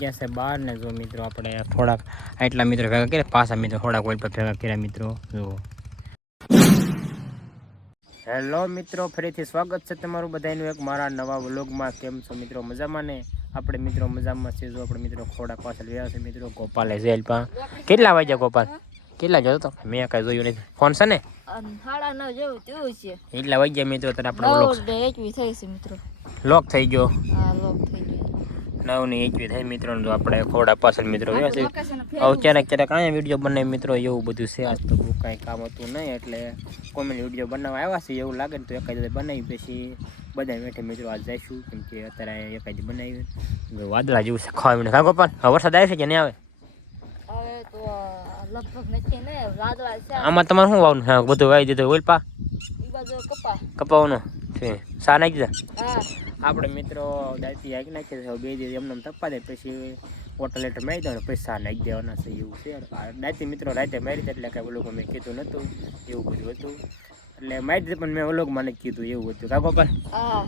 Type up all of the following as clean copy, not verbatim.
ગયા છે બહાર ને જો મિત્રો આપણે થોડાક આટલા મિત્રો ભેગા કર્યા, પાછા મિત્રો થોડાક ઓઇલ પર ભેગા કર્યા મિત્રો. જો હેલો મિત્રો, ફરીથી સ્વાગત છે તમારું બધાનું એક મારા નવા વ્લોગમાં. કેમ છો મિત્રો? મજામાં ને? આપણે મિત્રો મજામાં છે. જો આપણે મિત્રો ખોડા પાછળ ગયા છે મિત્રો ગોપાલે જેલ પા. કેટલા વાગ્યા ગોપાલ? કેટલા જોતો તો? મેં કઈ જોયું નથી. ફોન છે ને 9:30 જેવું થયું છે. એટલા વાગ્યા મિત્રો. ત્યારે આપણે મિત્રો લોક થઈ ગયો. હા, લોક થઈ ગયો. 9:21 થાય મિત્રો. જો આપણે ખોડા પાછળ મિત્રો ગયા છે. હવે ક્યારેક અહીંયા વિડીયો બનાવી મિત્રો, એવું બધું છે. આજ તો કાંઈ કામ હતું નહીં એટલે કોમેડી વિડીયો બનાવવા આવ્યા છે. એવું લાગે ને તો એકાદ બનાવી, પછી બધા બેઠે મિત્રો આજ જઈશું. કેમ કે અત્યારે એકાદ બનાવી વાદળા જેવું છે ખાવાનું. કાં ગોપાલ વરસાદ આવે છે કે નહીં આવે? હવે તો લગભગ નથી ને, વાદળા છે. આમાં તમારે શું વાવવાનું? હા, બધું વાવી દીધું. ઓલપા ઈ બાજુ કપાવાનું છે. સા નાખી દીધા. હા, આપણે મિત્રો દાંતી આગી નાખીએ તો 2 દિવસ એમને તપવા દે, પછી વોટર લેટર મારી દો, પછી સા નાખી દેવાના છે. એવું છે. દાંતી મિત્રો રાતે મારી દે એટલે કાંઈ ઓલું મેં કીધું નહોતું, એવું બધું હતું એટલે મારી દે, પણ મેં ઓલોગમાં નથી કીધું, એવું હતું. કા ગોપાલ? હા.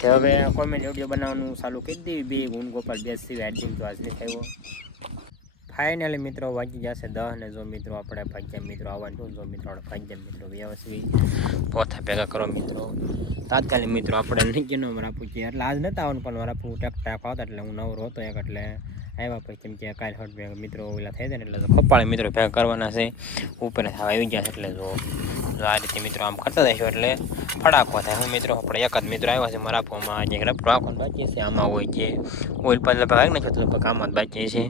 તો હવે કોમેન્ટ વિડીયો બનાવવાનું ચાલુ કરી દેવી. બે ગુણ ગોપાલ બે સિવાય એડિંગ તો આજ નહીં થયો. ફાઇનલી મિત્રો વાગી જશે 10 ને. જો મિત્રો આપણે ભાગ્યા મિત્રો આવવાનું. જો મિત્રો આપણે ભાગ્યા મિત્રો વ્યવસ્થિત પોથા ભેગા કરો મિત્રો. તાત્કાલિક મિત્રો આપણે નહીં કે ન મારા છીએ એટલે આજ નતા આવવાનું, પણ મારા ટેક આવતા એટલે હું નવરો હતો એક એટલે આવ્યા. પછી કેમ કે કાલે હટ ભેગા મિત્રો ઓલા થઈ જાય ને એટલે ખપાળે મિત્રો ભેગા કરવાના છે. ઉપર આવી ગયા છે એટલે જો આ રીતે મિત્રો આમ કરતા જઈશું એટલે ફડાકો થાય. હું મિત્રો આપણે એકાદ મિત્રો આવ્યા છે મારા આપવામાં જે રપટો આખો બાકી છે. આમાં હોય છે ઓઇલ પાછળ ભાગ નાખ્યો તો આમાં જ બાકી છે.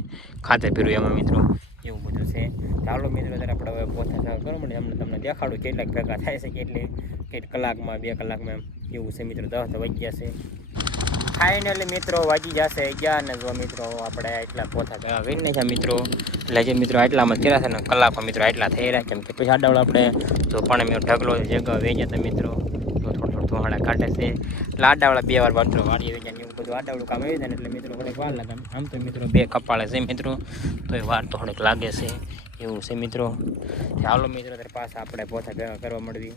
ખાતે પીરું એમાં મિત્રો એવું બધું છે. ચાલો મિત્રો ત્યારે આપણે હવે પોતા ભેગા કરવા મળે. તમને દેખાડું કેટલાક ભેગા થાય છે, કેટલી કલાકમાં 2 કલાકમાં એવું છે મિત્રો. 10 તો વાગ્યા છે. ફાઇનલી મિત્રો વાગી જશે 11 ને. જો મિત્રો આપણે એટલા પોતા ભેગા કરી નાખ્યા મિત્રો. એટલે જે મિત્રો આટલામાં જ કર્યા છે ને કલાકમાં મિત્રો આટલા થઈ રહ્યા. કેમ કે પછી આડાવડા આપણે જો પણ મેં ઢગલો જગ્યા વેચ્યા હતા મિત્રો, તો થોડું થોડા કાઢે છે એટલે આડાવડા 2 વાર બાજુ વાડીએ વેચ્યા ને એવું બધું આડાવડું કામ આવી જાય ને એટલે મિત્રો થોડીક વાર લાગે. આમ તો મિત્રો 2 કપાળે છે મિત્રો, તો એ વાર તો થોડીક લાગે છે એવું છે મિત્રો. ચાલો મિત્રો ત્યારે પાછા આપણે પોતા ભેગા કરવા મળવી.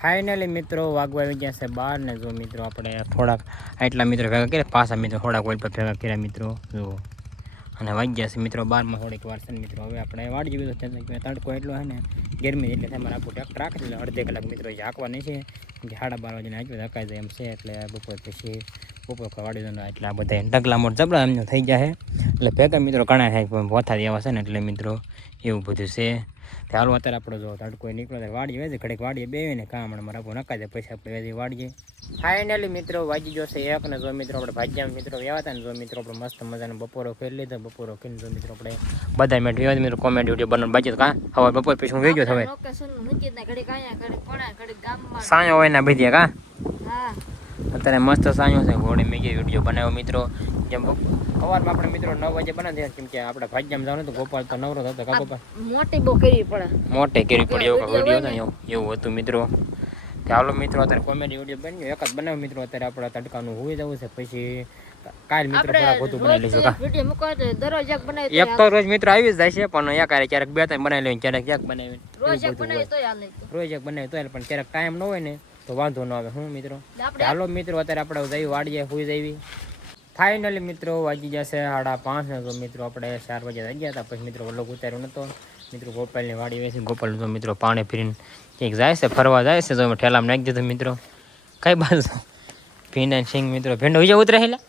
ફાઇનલી મિત્રો વાગવા આવી ગયા છે 12 ને. જો મિત્રો આપણે થોડાક આટલા મિત્રો ભેગા કર્યા, પાછા મિત્રો થોડાક ઓઇલ પર ભેગા કર્યા મિત્રો. જો અને વાગ્યા છે મિત્રો 12માં થોડીક વાર છે મિત્રો. હવે આપણે વાડી જઈએ તો તડકો એટલો છે ને, ગરમી એટલે તમારે આખું ટ્રેક્ટર રાખે એટલે અડધે કલાક મિત્રો હાંકવાની છે. કે 12:30 વાગે હાંકવી હકાઈ જાય એમ છે. એટલે બપોર પછી બપોર વાડી દો એટલા બધા ઢગલા મોટ જબડા એમને થઈ જાય એટલે ભેગા મિત્રો ઘણા થાય પોથા દેવા છે ને એટલે મિત્રો એવું બધું છે. ચાલો અત્યારે આપણે જો તડકો નીકળો ત્યારે વાડીએ વેચે ઘડીક વાડીએ બેવીને કામ મારા આપો નકાઈ જાય, પછી આપણે વેચી વાડીએ. ફાઇનલી મિત્રો વાગી જશે 1 ને. જો મિત્રો આપણે ભાગ્યા મિત્રો વ્યા હતા ને. જો મિત્રો આપણે મસ્ત મજાનો બપોરો કરી લીધો. બપોરો કરીને જો મિત્રો આપણે બધા મેટ વ્યા મિત્રો કોમેડી વિડીયો બનાવવાનું બાકી કાં હવે બપોર પછી હું વેચ્યો હવે સાયો હોય ને બધી કાં. અત્યારે મસ્ત સાયો છે. ઘોડી મેં વિડીયો બનાવ્યો મિત્રો. જેમ સવારમાં આપણે મિત્રો 9 વાગે બનાવી દે, કેમ કે આપણે ભાગ્યામાં જવાનું તો ગોપાલ તો નવરો હતો. કા ગોપાલ મોટી કરવી પડે એવો વિડીયો હતો ને એવું હતું મિત્રો. ચાલો મિત્રો અત્યારે કોમેડી વિડીયો બન્યો એક જ બનાવ્યો મિત્રો. અત્યારે આપણે તડકાનું હોઈ જવું છે, પછી કાલ મિત્રો થોડા બધું બનાવી લઈશું. એક તો રોજ મિત્રો આવી જ જાય છે, પણ ક્યારેક 2-3 બનાવી લઈએ, ક્યારેક એક બનાવી રોજ એક બનાવી તો પણ ક્યારેક ટાઈમ ન હોય ને તો વાંધો ન આવે. હું મિત્રો ચાલો મિત્રો અત્યારે આપણે જઈ વાડીએ હોઈ જઈએ. ફાઇનલી મિત્રો વાગી જશે 5:30 ને. તો મિત્રો આપણે 4 વાગે થઈ ગયા હતા. પછી મિત્રો વ્લોગ ઉતાર્યો નહોતો મિત્રો. ગોપાલની વાડી વેચી ગોપાલ તો મિત્રો પાણી ફરીને કંઈક જાય છે, ફરવા જાય છે. તો ઠેલામાં નાખી દીધું મિત્રો. કઈ બાજુ ભીંડા સિંગ મિત્રો ભીંડો વિજય ઉતરેલા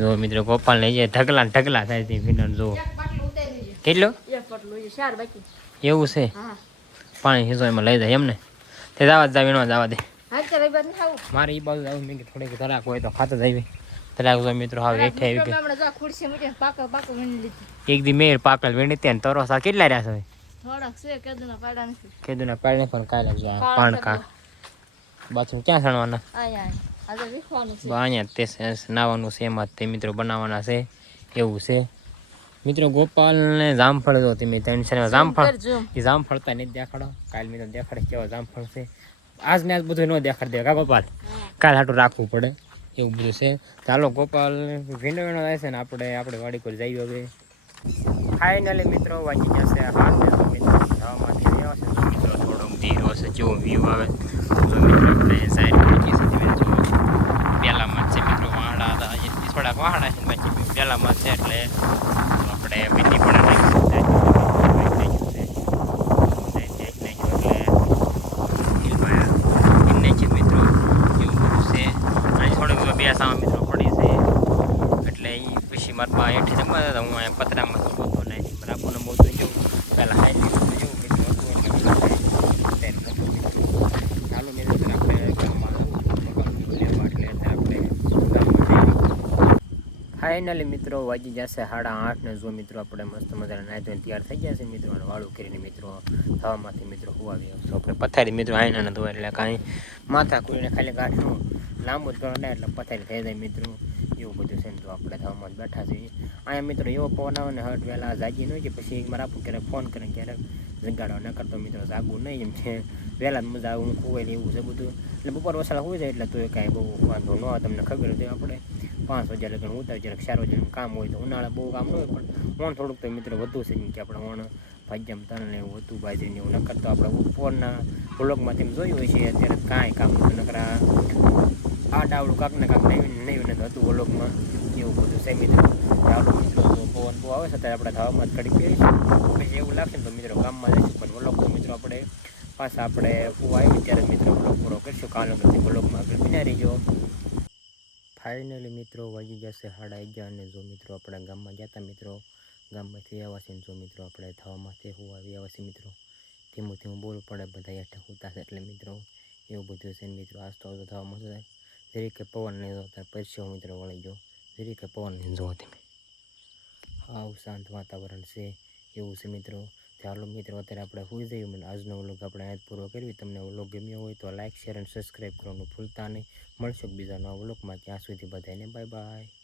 જો મિત્રો ગોપાલ ને ઢગલા થાય છે ભીંડા. જો કેટલો એવું છે પાણી હિસોમાં લઈ જાય એમને તે જવા દે. મારે એ બાજુ આવું મેં થોડીક ધરાક હોય તો ખાતા જ આવી ધરાક જો મિત્રો હવે હેઠે આવી ગઈ. એક દી મેર પાકલ વીણી ત્યાં તરો સા કેટલા રહ્યા છે કેદુના પાડને પણ કાલે પાણકા બાથરૂમ ક્યાં સણવાના અહીંયા તે નાવાનું છે એમાં તે મિત્રો બનાવવાના છે એવું છે મિત્રો. ગોપાલ ને જામફળ તો તમે જામફળ તા નહીં દેખાડો. કાલ મિત્રો દેખાડે કેવા જામફળ છે. આજ ને આજ બધું ન દેખાડ દે કા ગોપાલ, કાલ હાટું રાખવું પડે એવું બધું છે. ચાલો ગોપાલ ભીંડો જાય છે ને આપણે વાડી પર જઈએ હવે. ફાઇનલી મિત્રો વાગી જશે 7 મિત્રો જવામાંથી આવ્યા છે. મિત્રો થોડોક ધીરો છે જેવો વ્યૂ આવે તો મિત્રો આપણે સાઈડ મૂકી છે. પહેલામાં જ છે મિત્રો વાડા હતા થોડાક વાહણા છે બાકી પહેલામાં છે એટલે આપણે મીઠી પણ નાખી મિત્રો એવું બધું છે અને થોડુંક બે સામા મિત્રો પડી છે એટલે એ પછી મારા પા હેઠે જમવા હતા હું અહીંયા પતરામાં થોડું ને રાખવાનું બહુ જોઉં પહેલાં હાઈ જેવું મિત્રો હતું એટલે ચાલો મિત્રો આપણે ગામમાં ફાઇનલી મિત્રો વાગી જશે 8:30 ને જો મિત્રો આપણે મસ્ત મજાના નાહી ધોઈને તૈયાર થઈ ગયા છે મિત્રો અને વાળું કરીને મિત્રો થવામાંથી મિત્રો હુવાવી આવશું આપણે પથારી મિત્રો આઈના ધોવા એટલે કાંઈ માથા કુરીને ખાલી ગાંઠનું લાંબુ જ ગણો એટલે પથારી થઈ જાય મિત્રો એવું બધું છે ને તો આપણે થવામાં જ બેઠા છીએ અહીંયા મિત્રો એવો ફોન આવે ને હટ વહેલા જાગી ન હોય પછી મારા આપું ક્યારેક ફોન કરે ક્યારેક જગાડવા ન કરતો મિત્રો જાગવું નહીં એમ છે વહેલા જ મજા હું ખુવાયેલી એવું છે બધું એટલે બપોર વસાલા હોય જાય એટલે તો એ કાંઈ બહુ વાંધો ન આવે તમને ખબર હતી આપણે 5 વાગ્યા લગન ઉતાર જરાક 4 વાગ્યાનું કામ હોય તો ઉનાળા બહુ કામ ન હોય પણ ઓણ થોડુંક તો મિત્રો વધુ છે કે આપણે ઓણ ભાગ્યમ તણ ને એવું હતું બાજરીને એવું ન કરતો આપણે ઉપરના વ્લોગમાં તેમ જોયું હોય છે અત્યારે કાંઈ કામ નથી નકરા આ ડાવડું કાંક ને કાંક નહીં હતું વ્લોગમાં એવું બધું છે મિત્રો ચાલો મિત્રો પવન બહુ આવે છે ત્યારે આપણે ધાવામાં જ કડી પહેરીશું પછી એવું લાગશે ને તો મિત્રો ગામમાં જઈશું પણ વ્લોગ તો મિત્રો આપણે પાછા આપણે ફૂવા આવી ત્યારે મિત્રો વ્લોગ પૂરો કરીશું કાલે વ્લોગમાં આગળ બિના રહીજો ફાઇનલી મિત્રો વાગી જશે 11:30 અને જો મિત્રો આપણા ગામમાં જતા મિત્રો ગામમાંથી આવ્યા છે જો મિત્રો આપણે થવામાંથી હું આવી આવ્યા છે મિત્રો ધીમું ધીમું બોલવું પડે બધા હેઠે હોતા છે એટલે મિત્રો એવું બધું છે ને મિત્રો આજ તો થવામાં છે જરી કે પવન નહીં જોતા પછી મિત્રો વળી ગયો જરી કે પવન નહીં જોવો તમે આવું શાંત વાતાવરણ છે એવું છે મિત્રો ચાલો મિત્રો અત્યારે આપણે હોઈ જઈએ મને આજનો વ્લોગ આપણે આજ પૂરો કરવી તમને વ્લોગ ગમ્યો હોય તો લાઇક શેર અને સબસ્ક્રાઈબ કરવાનું ભૂલતા નહીં મળશું બીજા નવા વ્લોગમાં ત્યાં સુધી બધાને બાય બાય